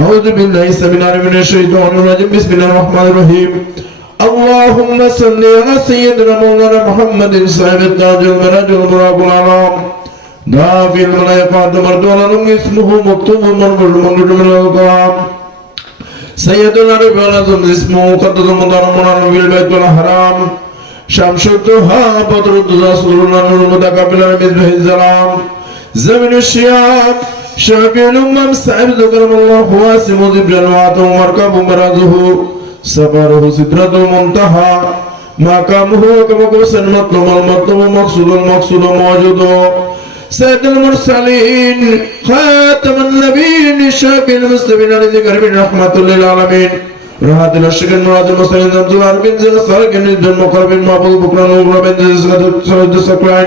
أعوذ بالله السميع العليم من الشيطان الرجيم بسم الله الرحمن الرحيم اللهم صل على سيدنا مولانا محمد صاحب التاج المراد والبراق العظام دافي الملائكة مردون اسمه مكتوب مرمول مرمول من الكرام سيدنا ربي العظيم اسمه قدس مدار منار في البيت الحرام شمشتها بدر رسول الله نور متقبل مثله الزلام زمن الشياب شافي الأمم سعيد ذكرم الله واسم ذب جلواته ومركب مرضه سفره سدرة المنتهى مقامه كما قوسن مطلب المطلب مقصود المقصود موجود سيد المرسلين خاتم النبيين الشافي المسلمين الذي قرب رحمة للعالمين راحت الأشرك المراد المسلمين ذنب العربين زي الصالح النجد المقربين معبود بكرا المغربين زي سعود السكرين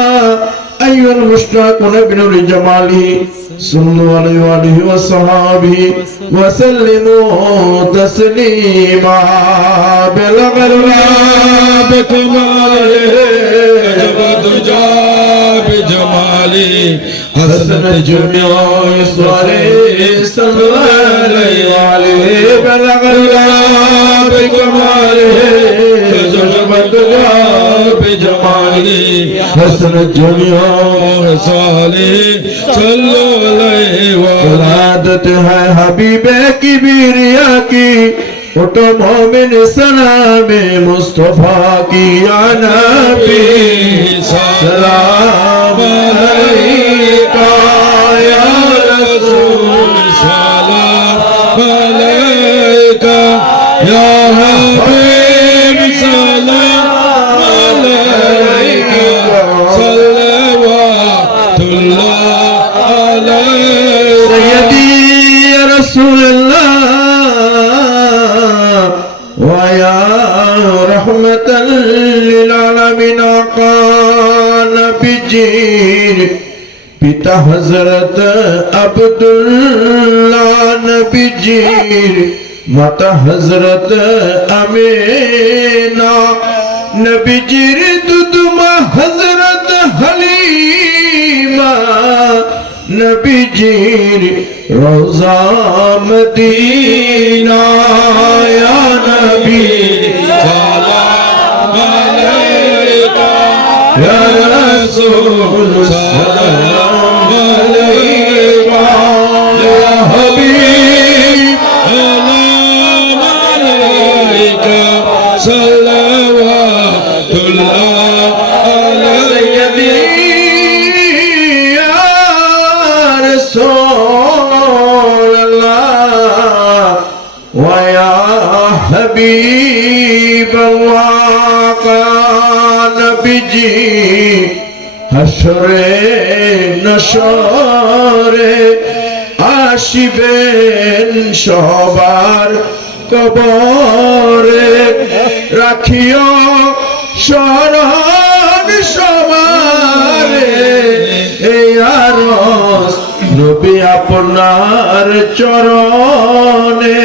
أيها المشتاقون بنور جماله صلوا عليه وآله وصحابه وسلموا تسليما بلغ الله بكماله جبت جاب جمالي حسنت جميع صلي صلوا عليه وآله بلغ الله حسن الجميع صالح صلو علیہ ولادت ہے حبیب کی بیریا کی اٹھو مومن سلام مصطفیٰ کی یا نبی سلام علیکہ یا رسول سلام علیکہ یا رسول ويا رحمة للعالمين قال بجير بتحزرة عبد الله نبي جير مت حضرت امینا نبی جیر ددما حضرت حلیمہ نبی جیر রোজা মদিনা নবী সালাম আলাইকা حبيب الله كان بجي হাসরে নশরে আসিবেন সবার কবরে রাখিও শরণ সবারে এই আরস নবী আপনার চরণে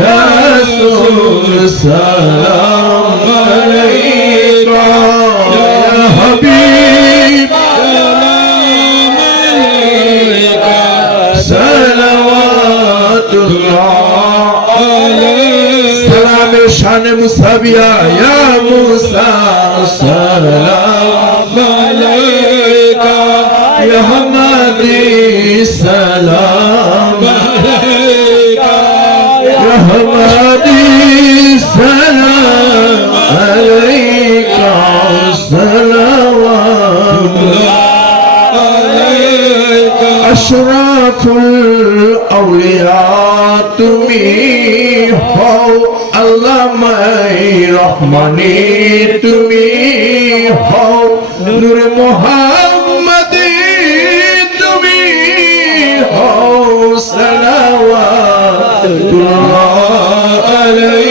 رسول سلام عليك يا حبيب سلام عليك صلوات الله عليك سلام شان مسابيا يا موسى سلام আশরাফুল আউলিয়া, তুমি হও আল্লাহ মাই রহমানি, তুমি হও নূর মোহাম্মদ, তুমি হও সালাওয়াতুল্লাহ আলাইহি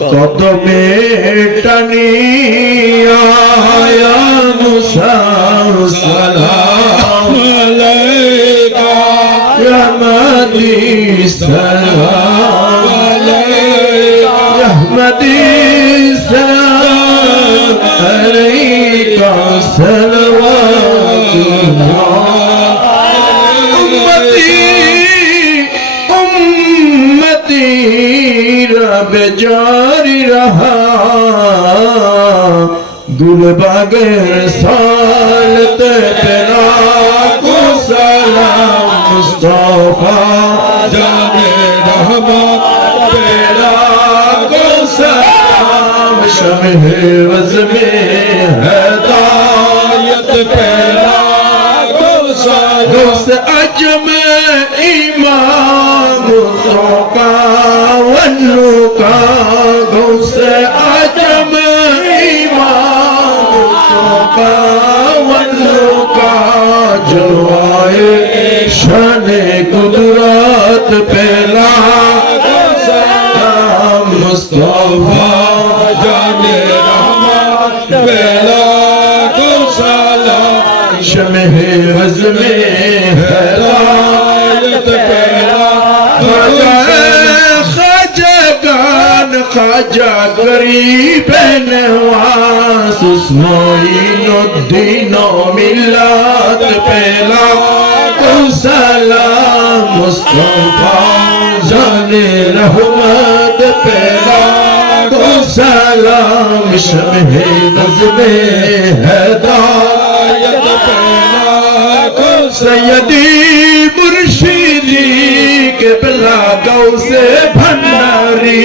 কদমে টানিয়া মুসা সালাম يا জীবনে জারি রাহা গুলবাগের সালতে তেরা কো সালাম মুস্তাফা জানে রহমত তেরা কো সালাম শমহ ওজমে হেদায়ত পেরা কো সালাম আজমে امام سوکا ونو کا غوث اعظم امام سوکا ونو کا جلوائے شان قدرت پھیلا مصطفیٰ جان رحمت پھیلا تو سلام شمع عزم ہے درد پہلا خواجہ گان خواجہ غریب نواز اس معین الدین و ملت پہلا تو سلام مصطفیٰ جان رحمت پہلا تو سلام شمع نظم ہدایت پہلا تو سیدی কেবলা গৌসে ভণ্ডারি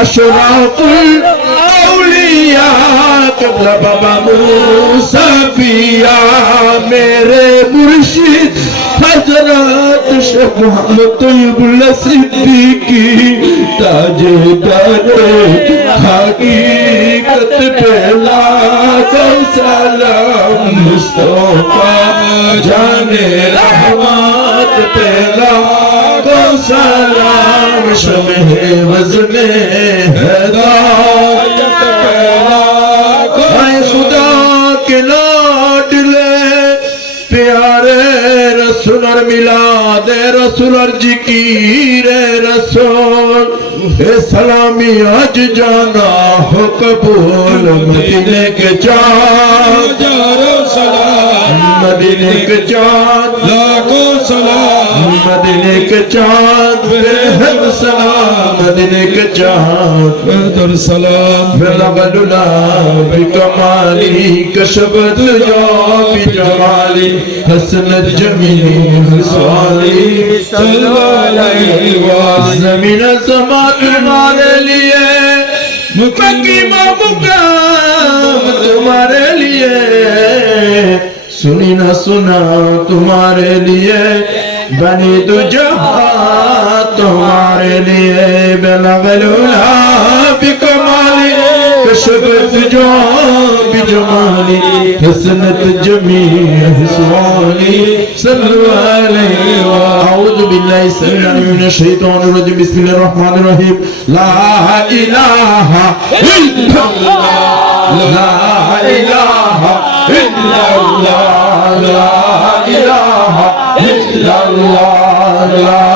আশরাফুল আউলিয়া, কেবলা বাবা মুসাফিয়া মেরে মুর্শিদ, হযরত শেখ মুহাম্মদুল সিদ্দিকী, তাজে দারে হাকিকত পেলা সালাম মুস্তফা, জানে রহমত পেলা। سلام شمع وزن ہدایت پہلا ہائے خدا کے لاڈلے پیارے رسول اور ملاد رسول اور ذکیر رسول اے سلامی آج جانا ہو قبول مدینے کے چاند ہزاروں سلام مدینے کے چاند لاکھوں سلام مدینے کے چاند سلام مدینے کے جہاں سلام۔ لبلنا بکمالی کشبت یا بجمالی زمین سمات ہمارے لیے مقام تمہارے لیے۔ سنی نہ سنا تمہارے لیے بنی تو جہاں تمہارے لیے بلغلولا بکمالی کشبت جو بجمالی حسنت جمیع حسوالی صلو علیہ اعوذ باللہ السلام من الشیطان الرجیم بسم اللہ الرحمن الرحیم لا الہ الا اللہ لا الہ الا اللہ لا الہ الا اللہ لا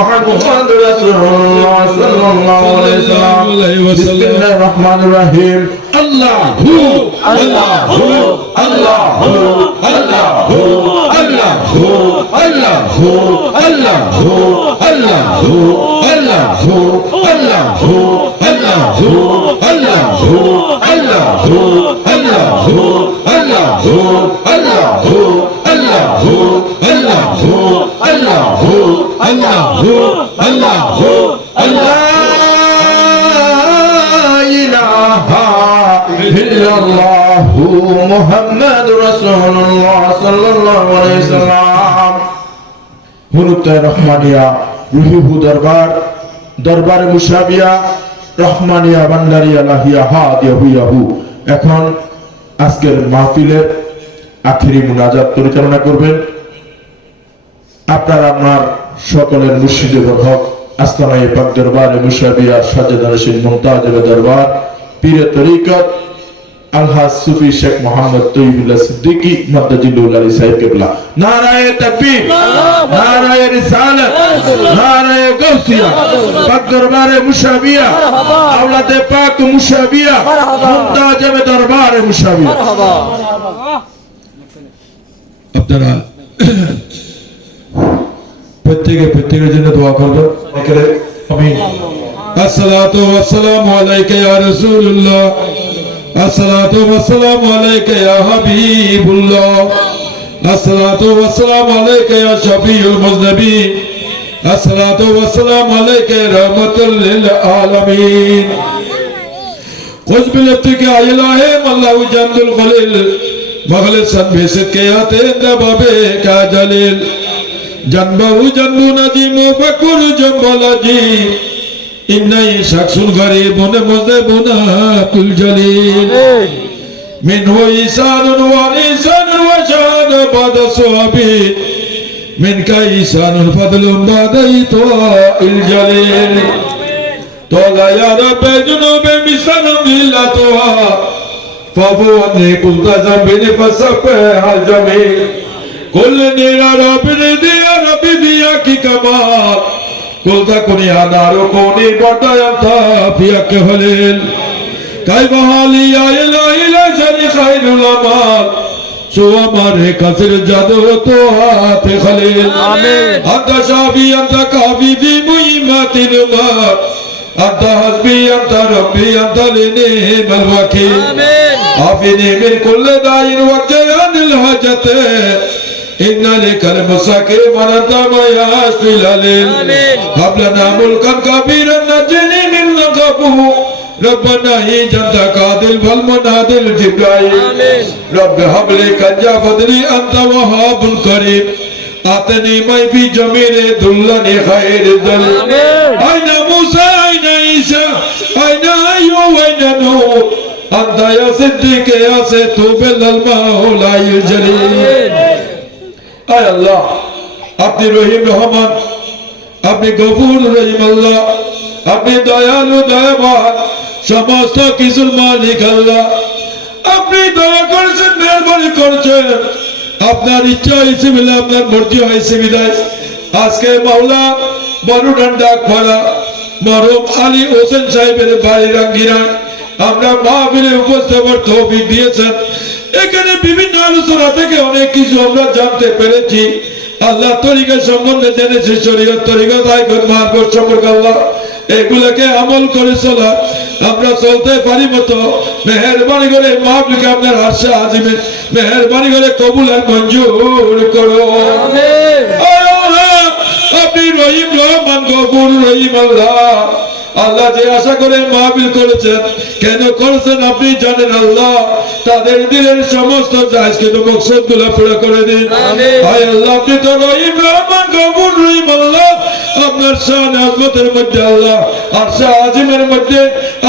محمد رسول الله صلى الله عليه وسلم بسم الله الرحمن الرحيم الله هو الله هو الله هو الله هو الله هو الله هو الله هو الله هو الله هو الله هو الله هو الله هو الله هو আল্লাহু আল্লাহু আল্লাহ ইলাহা ইল্লাল্লাহু মুহাম্মাদুর রাসূলুল্লাহ সাল্লাল্লাহু আলাইহি সাল্লাম দরবারে মুসাবিয়া রহমানিয়া লাহিয়া এখন আজকের মাহফিলের আখেরি মুনাজাত পরিচালনা করবেন। আপনারা আপনার সকলের মুর্শিদে হক আস্তানাই পাক দরবারে মুসাবিয়া সাজেদ রশিদ মুমতাজ দরবার। পীরে তরিকত আলহাজ সুফি শেখ মোহাম্মদ তৈবুল্লাহ সিদ্দিকী মদ্দাজিল্লুল আলী সাহেব কেবলা। নারায়ে তাকবীর নারায়ে রিসালাত নারায়ে গাউসিয়া পাক দরবারে মুসাবিয়া আওলাদে পাক মুসাবিয়া মুমতাজ দরবারে মুসাবিয়া আপনারা প্রত্যেকে, প্রত্যেকের জন্য দোয়া করবেন। আমিন। আসসালাতু ওয়াসসালামু আলাইকা ইয়া রাসূলুল্লাহ। আসসালাতু ওয়াসসালামু আলাইকা ইয়া হাবিবুল্লাহ। আসসালাতু ওয়াসসালামু আলাইকা ইয়া জানবাহু জানবু নাজি মোফাকুর জম্বলাজি ইন্নাই শাকসুল ঘরে বনে মজে বোনা কুল জলি منه إنسان وإنسان وشان بعد صحابي منك إنسان فضل بعد إطاء الجليل طال يا رب جنوب مثال ملتها فابو أني قلت ذنبي فسفح الجميل কুল নিরা রবরে দিয়া রবি দিয়া কি কামা কুলতা কোনি আদার কোনি বর্দায়ন্তা ফিয়া কে হলেন? কাই বহালিয়া ইলা ইলা শরি খাইরুল আমাল। আমার কাছের জাদু তো হাতে খালেন। আদা সাবি আদা কাবি দি মুইমাতিন মা আদা হাসবি আদা রব্বি আদা লিনে মালওয়াকি আমিন। আফিনি মিন কুল্লি দাইর ওয়া إن لك المساكين أنت ما يشفي العليل هب لنا ملكا كبيرا نجني من نقبه ربنا جنت قادل والمنادل جبرائيل رب هب لي كنجا فضلي أنت وهاب الكريم أعطني ما في جميل دلني خير الدل أين موسى أين عيسى أين أيوب أين نوح أنت يا صديق يا ستوب المولى الجليل আয় আল্লাহ, আপনি রহিম রহমান, আপনি গফুর রহিম আল্লাহ, আপনি দয়ালু দয়াবান, সমস্ত কিছুর মালিক আল্লাহ। আপনি দয়া করেছেন, মেহরবানি করেছেন। আপনার ইচ্ছা হয়েছে আপনার মর্জি হয়েছে বিদায়। আজকে মাওলা বড় ডাক ভরা মরম আলী হোসেন সাহেবের বাড়ি রাঙ্গিরা আমরা মাহফিলে উপস্থাপন তৌফিক দিয়েছেন। এখানে বিভিন্ন আলোচনা থেকে অনেক কিছু আমরা জানতে পেরেছি। আল্লাহ তরিকা সম্বন্ধে জেনেছি শরীয়ত তরিকা করে মহাপুর সম্পর্কে আল্লাহ এগুলোকে আমল করে চলা। আমরা চলতে পারি মতো। মেহরবানি করে মাহফিলকে আপনার হাসে আজিমে মেহরবানি করে কবুল আর মঞ্জুর করো। আপনি রহিম রহমান গফুর রহিম আল্লাহ। আল্লাহ যে আশা করে মাহবিল করেছেন কেন করেছেন আপনি জানেন আল্লাহ? তাদের দিলের সমস্ত জাহাজকে তো মকসদগুলা পুরো করে দিন। হায় আল্লাহ আপনি তো রহিম রহমান গফুর রহিম আল্লাহ। আপনার শান আজমতের মধ্যে আল্লাহ আর শাহ আজিমের মধ্যে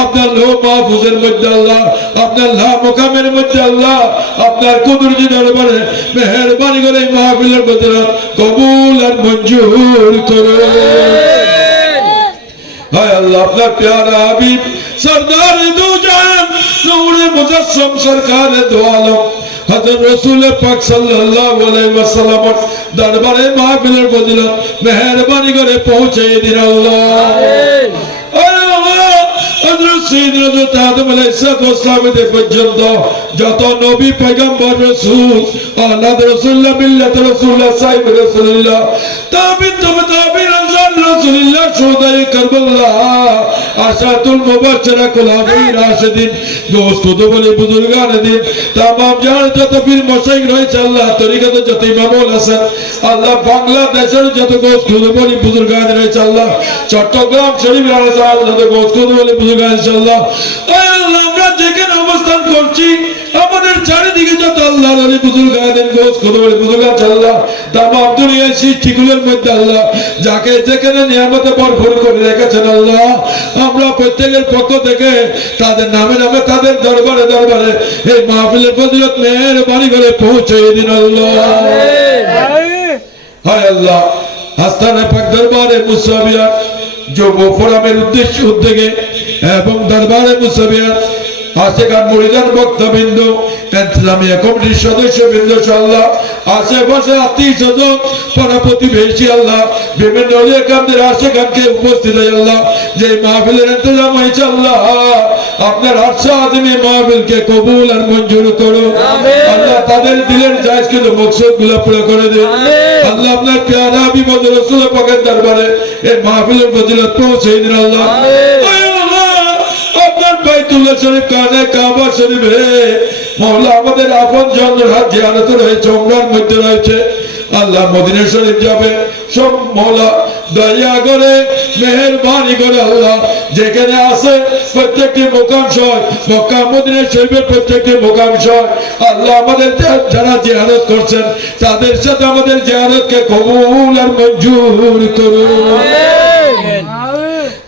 আপনার মাহফুজের মধ্যে আল্লাহ আপনার মোকামের মধ্যে আল্লাহ আপনার কুদরতি দরবারে মেহরবানি করে মাহফিলের মধ্যে কবুল আর মঞ্জুর করো হায় আল্লাহ আপনার প্যারা হাবিব সরদার দু জান নূরে মুজাসসম সরকার দু আলম হযরত রাসূল পাক সাল্লাল্লাহু আলাইহি ওয়াসাল্লাম দরবারে মাহফিলের ফজিলত মেহেরবানি করে পৌঁছে দিন আল্লাহ। আয় হযরত সাইয়্যিদনা আদম আলাইহিস পর্যন্ত যত নবী পয়গম্বর রাসূল আল্লাহ রাসূলুল্লাহ মিল্লাত রাসূলুল্লাহ সাহেব রাসূলুল্লাহ তাবিন তবে তাবিন আনসার রাসূলুল্লাহ শুহাদায়ে কারবালাহ আশাতুল মুবাশশিরা কুলাবি রাশিদিন, দোস্ত বলে বুজুর্গান দিন তামাম জান যত পীর মশাইখ রয়েছে, আল্লাহ তরিকাতে যত ইমামুল হাসান, আল্লাহ বাংলাদেশের যত গোস্ত বলি বুজুর্গান রয়েছে, আল্লাহ চট্টগ্রাম শরীফ রয়েছে, আল্লাহ যত গোস্ত বলি বুজুর্গান, ইনশাআল্লাহ। আমরা যেখানে অবস্থান করছি, আমাদের চারিদিকে যত আল্লাহ আলী বুজুর্গ আছেন গোস বলে বুজুর্গ আছে আল্লাহ দুনিয়ার সৃষ্টিগুলোর মধ্যে আল্লাহ যাকে যেখানে নিয়ামতে ভরপুর করে রেখেছেন আল্লাহ আমরা প্রত্যেকের পক্ষ থেকে তাদের নামে নামে তাদের দরবারে দরবারে এই মাহফিলের ফজিলত মেয়ের বাড়ি করে পৌঁছে দিন আল্লাহ। হায় আল্লাহ আস্তানা পাক দরবারে মুসাবিয়া যুব ফোরামের উদ্দেশ্য উদ্যোগে এবং দরবারে মুসাবিয়া আশেখান মরিদান বক্তবৃন্দ ইসলামিয়া কমিটির সদস্য বৃন্দ আল্লাহ আশেপাশে আত্মীয় স্বজন পাড়া প্রতিবেশী আল্লাহ। বিভিন্ন এলাকাদের আশেখানকে উপস্থিত হয়ে আল্লাহ। যে মাহফিলের ইন্তজাম হয়েছে আল্লাহ আপনার আশা আদিমী মাহফিলকে কবুল আর মঞ্জুর করো। আল্লাহ তাদের দিলের জায়জ কিন্তু মকসদগুলো পুরো করে দিন। আল্লাহ আপনার প্যারা বিপদ রসুল পাকের দরবারে এই মাহফিলের ফজিলত পৌঁছে দিন আল্লাহ। বাইতুল্লাহ শরীফ কানে কাবা শরীফে। মহল্লা আমাদের আপন জনের হাত জিয়ারত রয়েছে ওমরার মধ্যে রয়েছে। আল্লাহ মদিনা শরীফ যাবে। সব মহলা দয়া করে, মেহরবানি করে আল্লাহ। যেখানে আছে প্রত্যেকটি মোকাম সয়, মক্কা মদিনা শরীফের প্রত্যেকটি মোকাম সয়। আল্লাহ আমাদের যারা জিয়ারত করছেন, তাদের সাথে আমাদের জিয়ারতকে কবুল আর মঞ্জুর করুন।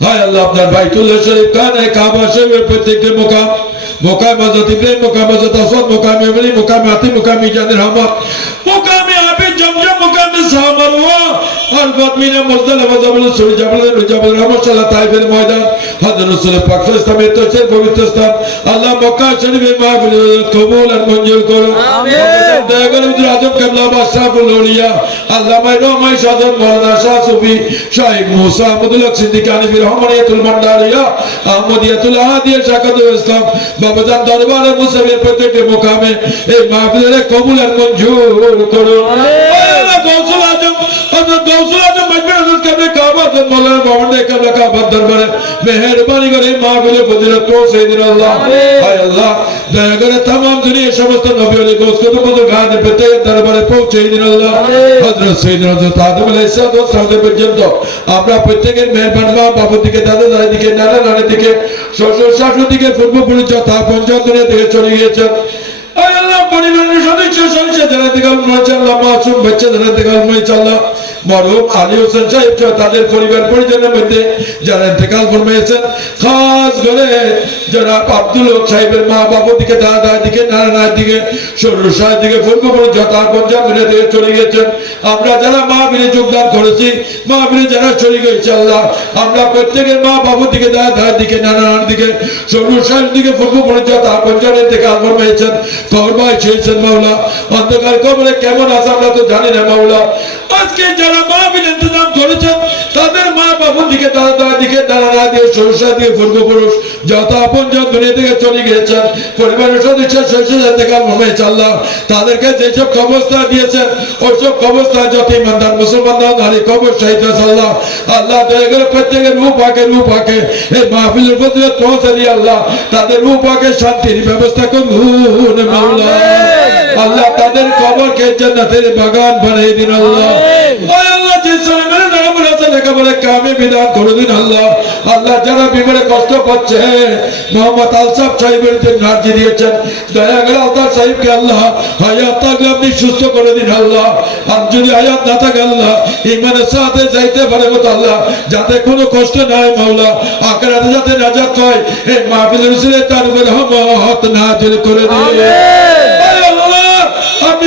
হায় আল্লাহ, আপনার বাইতুল্লাহ শরীফ কানে কাবা শরীফের প্রত্যেকটি মোকাম মোকাম হযরত ইব্রাহিম, মোকাম হযরত আসদ মোকাম ইব্রাহিম মোকাম আতি মোকাম ইজানের হামাদ, মোকাম আবি জমজম, মোকাম সামারওয়া আর বাদমিনা মুজদালিফা জাবল সুরি জাবল জাবল রহমতুল্লাহ তাইফের ময়দান হযরত রাসূল পাক সাল্লাল্লাহু আলাইহি ওয়াসাল্লামের পবিত্র স্থান। আল্লাহ মক্কা শরীফে মাহফিল কবুল আর মঞ্জুর করুন। করে হুজুর আজম আউলিয়া আল্লামা মাওলানা শাহ সুফি শাইখ মুসা আহমদুল হক সিদ্দিক আনবি রহমানিয়াতুল মান্ডারিয়া আহমদিয়াতুল আহাদিয়া শাকাতুল ইসলাম বাবাজান দরবারে মুসাফির প্রত্যেকটি মোকামে এই মাহফিলের কবুল আর মঞ্জুর করুন। গৌসুল আজম গৌসুল আজম হযরত মাওলানা মোহাম্মদ কাবে কাবা দরবারে মেহেরবানি করে এই মাহফিলের ফজিলত পৌঁছে দিন আল্লাহ হায় আল্লাহ দয়া করে तमाम দুনিয়া সমস্ত নবী ওলি গোস্ত কত গানে প্রত্যেক দরবারে পৌঁছে দিন আল্লাহ হযরত সাইয়েদনা হযরত আদম আলাইহিস সালাম পর্যন্ত আমরা প্রত্যেকের মেহেরবান মা বাবুর দিকে দাদা দাদির দিকে নানা নানির দিকে শ্বশুর শাশুড়ির দিকে পূর্বপুরুষ যথা পঞ্চম দুনিয়া থেকে চলে গিয়েছেন আয় আল্লাহ পরিবারের সদস্য সদস্য যারা থেকে আল্লাহ মাসুম বাচ্চা যারা থেকে আল্লাহ মরহুম আলী হোসেন সাহেব সহ তাদের পরিবার পরিজনের মধ্যে যারা ইন্তেকাল ফরমাইছেন খাস করে যারা আব্দুল সাহেবের মা বাবুর দিকে দাদা দিকে নানা দিকে সরু সাহেব দিকে ফুলকপুর যথা পঞ্জাব মিলে থেকে চলে গিয়েছেন। আমরা যারা মা মিলে যোগদান করেছি, মা মিলে যারা চলে গেছে আল্লাহ। আমরা প্রত্যেকের মা বাবুর দিকে দাদা দিকে নানা দিকে সরু সাহেব দিকে ফুলকপুর যথা পঞ্জাব ইন্তেকাল ফরমাইছেন কবরবাই ছেড়েছেন মাওলা। অন্ধকার কবরে কেমন আছে আমরা তো জানি না মাওলা। আজকে যারা মাহফিল ইন্তজাম করেছেন, তাদের মা বাবুর দিকে দাদা দিকে দাদা দিয়ে সরষা দিয়ে পূর্বপুরুষ যত আপন দুনিয়া থেকে চলে গিয়েছেন পরিবারের সদস্য সদস্য থেকে মনে আল্লাহ তাদেরকে যেসব কবস্থা দিয়েছেন ওইসব কবস্থা যত ইমানদার মুসলমানরা নারী কবর শহীদ আল্লাহ। আল্লাহ দয়া করে প্রত্যেকের রূপ আঁকে রূপ আঁকে এই মাহফিলের ফজিলত পৌঁছে দিয়ে আল্লাহ তাদের রূপ আঁকে শান্তির ব্যবস্থা করুন আল্লাহ তাদের কবরকে জান্নাতের বাগান বানিয়ে দিন আল্লাহ ওই আল্লাহ যে সুলাইমানের আল্লাহ? আল্লাহ যারা কষ্ট পাচ্ছে মোহাম্মদ আলসাফ সাহেবের যে নার্জি দিয়েছেন, দয়া করে আলতাফ সাহেবকে আল্লাহ হায়াত থাকলে আপনি সুস্থ করে দিন আল্লাহ। আর যদি হায়াত না থাকে আল্লাহ ইমানের সাথে যাইতে পারে মতো আল্লাহ। যাতে কোনো কষ্ট নাই মাওলা যাতে নাজাত হয়, এই মাহফিলের তার উপর রহমত নাজিল করে দিয়ে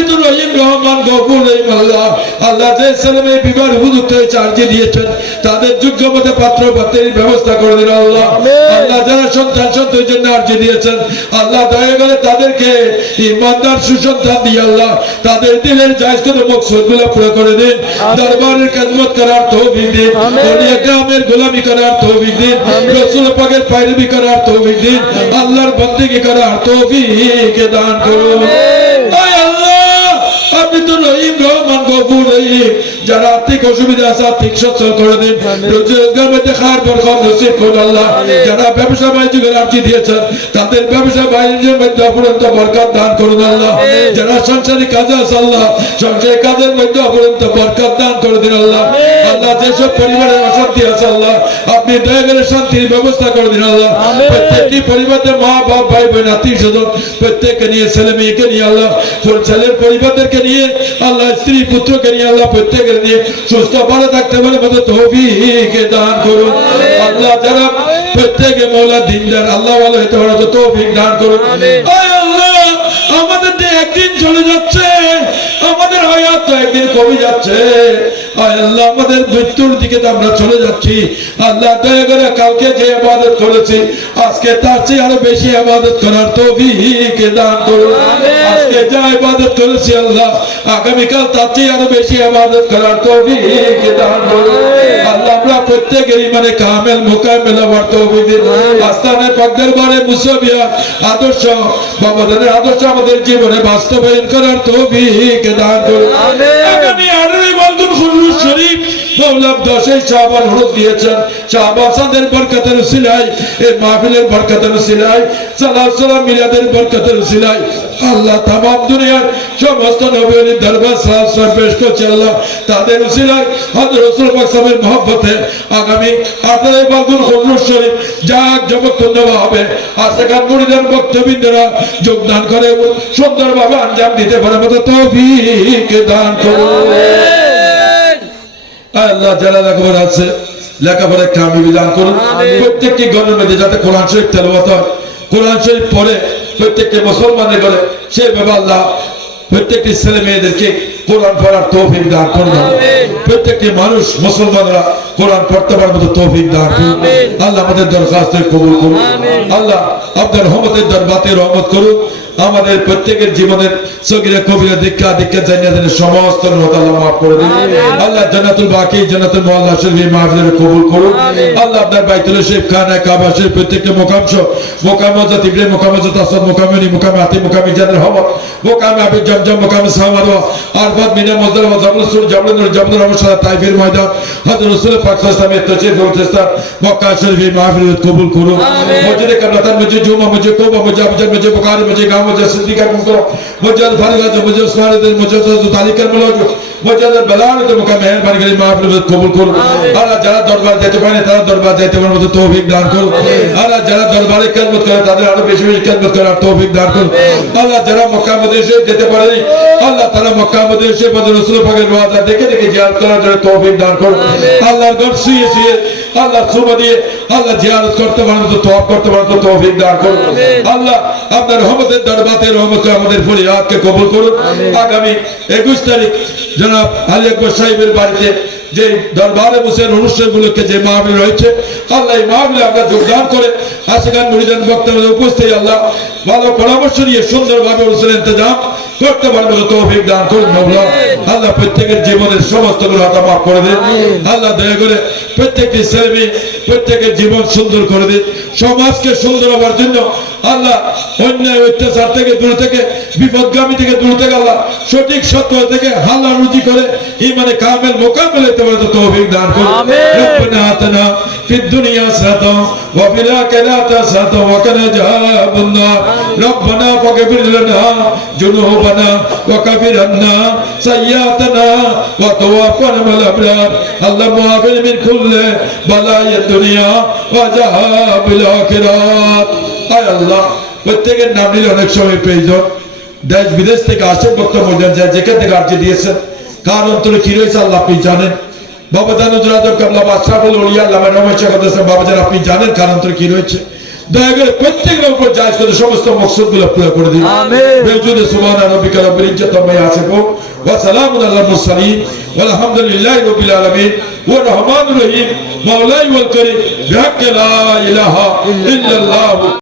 আয় আল্লাহ, আপনি তো রহিম রহমান গফুর রহিম আল্লাহ। আল্লাহ যে বিবাহ উপযুক্ত হয়েছে দিয়েছেন তাদের যোগ্য মতে পাত্র পাত্রের ব্যবস্থা করে দিন আল্লাহ। আল্লাহ যারা সন্তান সন্তানের জন্য আর্জি দিয়েছেন আল্লাহ দয়া করে তাদেরকে ইমানদার সুসন্তান দিয়ে আল্লাহ তাদের দিলের মকসুদ পুরো করে দিন। দরবারের কাজমত করার তৌফিক দিন। গ্রামের গোলামি করার তৌফিক দিন। রসুল পাকের পায়রবি করার তৌফিক দিন। আল্লাহর বন্দেগী করার তৌফিক দান করুন। অসুবিধা আছে আপনি সচ্ছল করে দিন। রোজগার মধ্যে খাওয়ার বরকত নসিব করুন আল্লাহ। যারা ব্যবসা বাণিজ্যের আর্জি দিয়েছেন তাদের ব্যবসা বাণিজ্যের মধ্যে অপরন্ত বরকত দান করুন আল্লাহ। যারা সংসারিক কাজে আছে আল্লাহ সংসারিক কাজের মধ্যে অপরন্ত বরকত দান করে দিন আল্লাহ। আল্লাহ যেসব পরিবারের অশান্তি আছে আল্লাহ আপনি দয়া করে শান্তির ব্যবস্থা করে দিন আল্লাহ। প্রত্যেকটি পরিবারের মা বাপ ভাই বোন আত্মীয় স্বজন প্রত্যেককে নিয়ে ছেলে মেয়েকে নিয়ে আল্লাহ ছেলের পরিবারদেরকে নিয়ে আল্লাহ স্ত্রী পুত্রকে নিয়ে আল্লাহ প্রত্যেকের নিয়ে সুস্থ ভালো থাকতে পারে মতো তৌফিকে দান করুন। আল্লাহ যারা প্রত্যেকে মৌলা দিনদার আল্লাহ ভালো হতে পারে তো তৌফিক দান করুন। আল্লাহ আমাদের যে একদিন চলে যাচ্ছে আমাদের হায়াত তো একদিন কমে যাচ্ছে। আল্লাহ আমাদের মৃত্যুর দিকে তো আমরা চলে যাচ্ছি। আল্লাহ দয়া করে কালকে যে আবাদত করেছি আজকে তার চেয়ে আরও বেশি আবাদত করার তৌফিক দান করুন। আজকে যা ইবাদত করেছি আল্লাহ আগামীকাল তার চেয়ে আরও বেশি আবাদত করার তৌফিক দান করুন। আমরা ইমানে মানে কামেল মোকাবেলা হওয়ার তৌফিক দিন আস্তানের পাকদের বারে মুসবিয়া আদর্শ বাবাদের আদর্শ আমাদের জীবনে বাস্তবায়ন করার তৌফিক দান করুন। মৌলাম দশই শাহবান হরুদ দিয়েছেন। শাহবান সাদের বরকতের সিলাই এই মাহফিলের বরকতের সিলাই সালাম সালাম মিলাদের বরকতের সিলাই। আল্লাহ তামাম দুনিয়ার সমস্ত নবীর দরবার সালাম সালাম পেশ করছে আল্লাহ। তাদের উসিলাই হযরত রাসূল পাক সাহেবের মহব্বতে আগামী আঠারোই বন্ধন হুজুর শরীফ যাক জবতন্দ হবে। আর সেখান মুড়িদের বক্তবৃন্দরা যোগদান করে সুন্দরভাবে আঞ্জাম দিতে পারে। মতো তৌফিক দান করুন। আল্লাহ যারা লেখাপড়া আছে করুন। প্রত্যেকটি ঘরের মধ্যে যাতে কোরআন শরীফ তেলাওয়াত হয়। কোরআন শরীফ পড়ে প্রত্যেকটি মুসলমানের করে সেভাবে আল্লাহ প্রত্যেকটি ছেলে মেয়েদেরকে কোরআন পড়ার তৌফিক দান করুন। প্রত্যেকটি মানুষ মুসলমানরা কোরআন পড়তে পারার মতো তৌফিক দান করুন। আল্লাহ আমাদের দরখাস্ত কবুল করুন। আল্লাহ আপনার রহমতের দরবাতে রহমত করুন। আমাদের প্রত্যেকের জীবনের সগিরা কবিরা দীক্ষা দীক্ষা জানিয়ে জানিয়াদের সমস্ত আল্লাহ মাফ করে দিন। আল্লাহ জান্নাতুল বাকি জান্নাতুল মুআল্লা শরীফ মাহফিলের কবুল করুন আল্লাহ আপনার বাইতুল শরীফ খানা কাবা শরীফ প্রত্যেকটা মোকামশ মোকাম হযরত ইব্রাহিম মোকাম হযরত আসদ মোকাম ইনি মোকাম আতি মোকাম জানের হমত মোকাম আবি জমজম মোকাম সাওয়াদ আরফাত মিনা মুজদালিফা জাবল সুর জাবল নূর জাবল রমশা তাইফের ময়দান হযরত রাসূল পাক সাল্লাল্লাহু আলাইহি ওয়াসাল্লামের তশরিফ ইস্তার মক্কা শরীফ মাহফিল কবুল করুন মসজিদে কাবলাতান মসজিদ জুমা মসজিদ কোবা মসজিদ আবজার মসজিদ বুখারী মসজিদ গাঁও মসজিদ সিদ্দিকা মুকরম মসজিদ ফারিগা মসজিদ উসমানীদের মসজিদ তালিকার মসজিদ মসজিদ বেলাল মোকাম মেহেরবানি করে মাহফিল কবুল করুন। আল্লাহ যারা দরবার যেতে পারে তারা দরবার যেতে পারে মতো তৌফিক দান করুন। আল্লাহ যারা দরবারে খেদমত করে তাদের আরও বেশি বেশি খেদমত করার তৌফিক দান করুন। আল্লাহ যারা মক্কা মদিনায় যেতে পারেনি আল্লাহ তারা মক্কা মদিনায় বদর রাসূল পাকের ওয়াদা দেখে দেখে জিয়ারত করার জন্য তৌফিক দান করুন। আল্লাহর ঘর শুয়ে শুয়ে আল্লাহ সুবা দিয়ে আল্লাহ জিয়ারত করতে পারেন তো তওয়াব করতে পারেন তো তৌফিক দান করুন। আল্লাহ আপনার রহমতের দরবাতে রহমত আমাদের ফরিয়াদকে কবুল করুন। আগামী 21 তারিখ জনাব আলী আকবর সাহেবের বাড়িতে যে দরবারে বসের অনুষ্ঠানগুলোকে যে মাহবিল রয়েছে আল্লাহ এই মাহবিলে আমরা যোগদান করে আশিকান মুরিদান বক্তব্য উপস্থিত আল্লাহ ভালো পরামর্শ নিয়ে সুন্দরভাবে অনুষ্ঠানের ইন্তজাম করতে পারব তৌফিক দান করুন মৌলা আল্লাহ প্রত্যেকের জীবনের সমস্তগুলো মাফ করে দিন। আল্লাহ দয়া করে প্রত্যেকটি ছেলে প্রত্যেকের জীবন সুন্দর করে দিন। সমাজকে সুন্দর হওয়ার জন্য আল্লাহ অন্যায় অত্যাচার থেকে দূর থেকে বিপদগামী থেকে দূর থেকে আল্লাহ সঠিক সত্য থেকে হাল্লা রুজি করে ইমানে কামেল মোকামেল হতে পারে তো তৌফিক দান করুন। রব্বানা আতনা ফিদ দুনিয়া হাসানাতা ওয়া ফিল আখিরাতি হাসানাতা ওয়া কিনা আযাবান নার রব্বানা ফাগফির লানা যুনুবানা ওয়া কাফির আন্না সাইয়্যাতানা ওয়া তাওয়াফানা মাল আবরার আল্লাহ মুআফির মিন কুল্লি বালাইয়াদ দুনিয়া ওয়া জাহাবিল আখিরাত আয় আল্লাহ প্রত্যেকের নাম নিলে অনেক সময় প্রয়োজন দেশ বিদেশ থেকে আসে বক্তব্য দেন যায় যেখান থেকে আর্জি দিয়েছেন কার অন্তরে কি রয়েছে আল্লাহ আপনি জানেন বাবা জানুজুল আদম আশরাফুল ওলিয়া আল্লামা নবশেখ হাদিস বাবা জান আপনি জানেন কারণ কি রয়েছে? দয়া করে প্রত্যেকের উপর জায়জ করে সমস্ত মকসদগুলো পুরো করে দিন। বেউজুদে সুবহান রব্বিকা রব্বিল ইজ্জাতি আম্মা ইয়াসিফুন ওয়া সালামুন আলাল মুরসালিন। ওয়া আলহামদুলিল্লাহি রব্বিল আলামিন। ওয়া রহমানুর রহিম। মাওলাই ওয়াল করিম। বিহাক্কি লা ইলাহা ইল্লাল্লাহ।